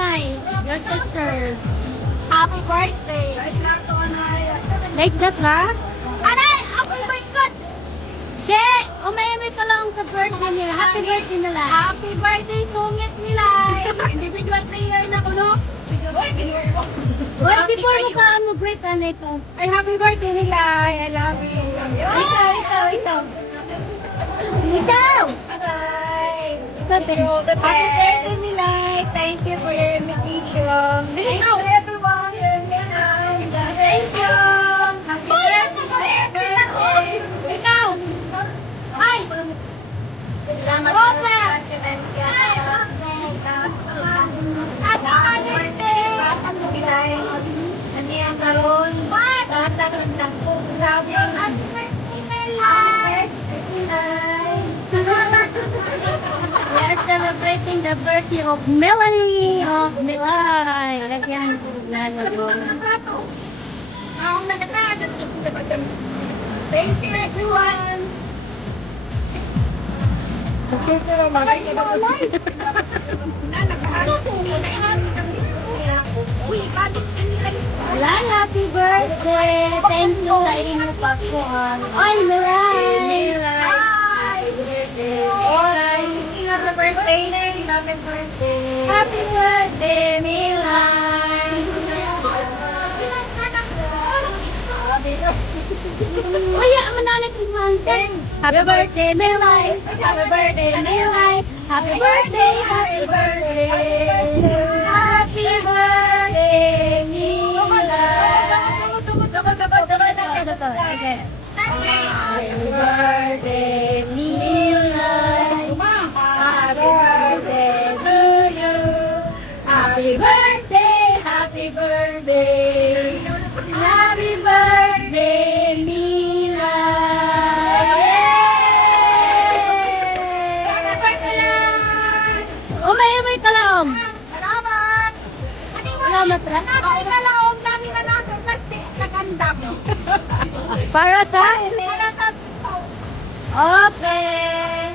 Milay, your sister. Happy birthday! Like that na? Aray! Oh my God! Che! Umeme ka lang sa birthday niya. Happy birthday nila. Happy birthday, sungit Milay! Individual prayer na ko, no? Well, before mo ka greet ano ito. Ay, happy birthday, Milay! I love you! Ikaw. Ikaw! Bye! Happy Happy birthday, Milay! Thank you for your invitation! Thank you, everyone! Thank you! Happy birthday! Ikaw! Ay! Salamat Opa! sa Happy birthday! Milay! Ano yung karoon? Batang nagtagpong grabe! Happy birthday, Milay! We are celebrating the birthday of Melanie of Milay. Lagyan ko na Thank you, everyone! Milay, happy birthday! Thank you sa inyong pagkuhan. Ay, Milay! Happy birthday! Happy birthday! Happy birthday, Milay! Kaya, manalit yung mountain. Happy birthday, Milay! Happy birthday, Milay! Happy birthday, happy birthday! Happy birthday, Milay! Okay. Happy birthday, Milay! Happy birthday to you! Happy birthday, happy birthday! Happy birthday, Milay! Happy birthday! Umay ka lang! Salamat! Salamat ra. Ay, nalaong dami na natin nagandam. Para sa? Para sa Okay!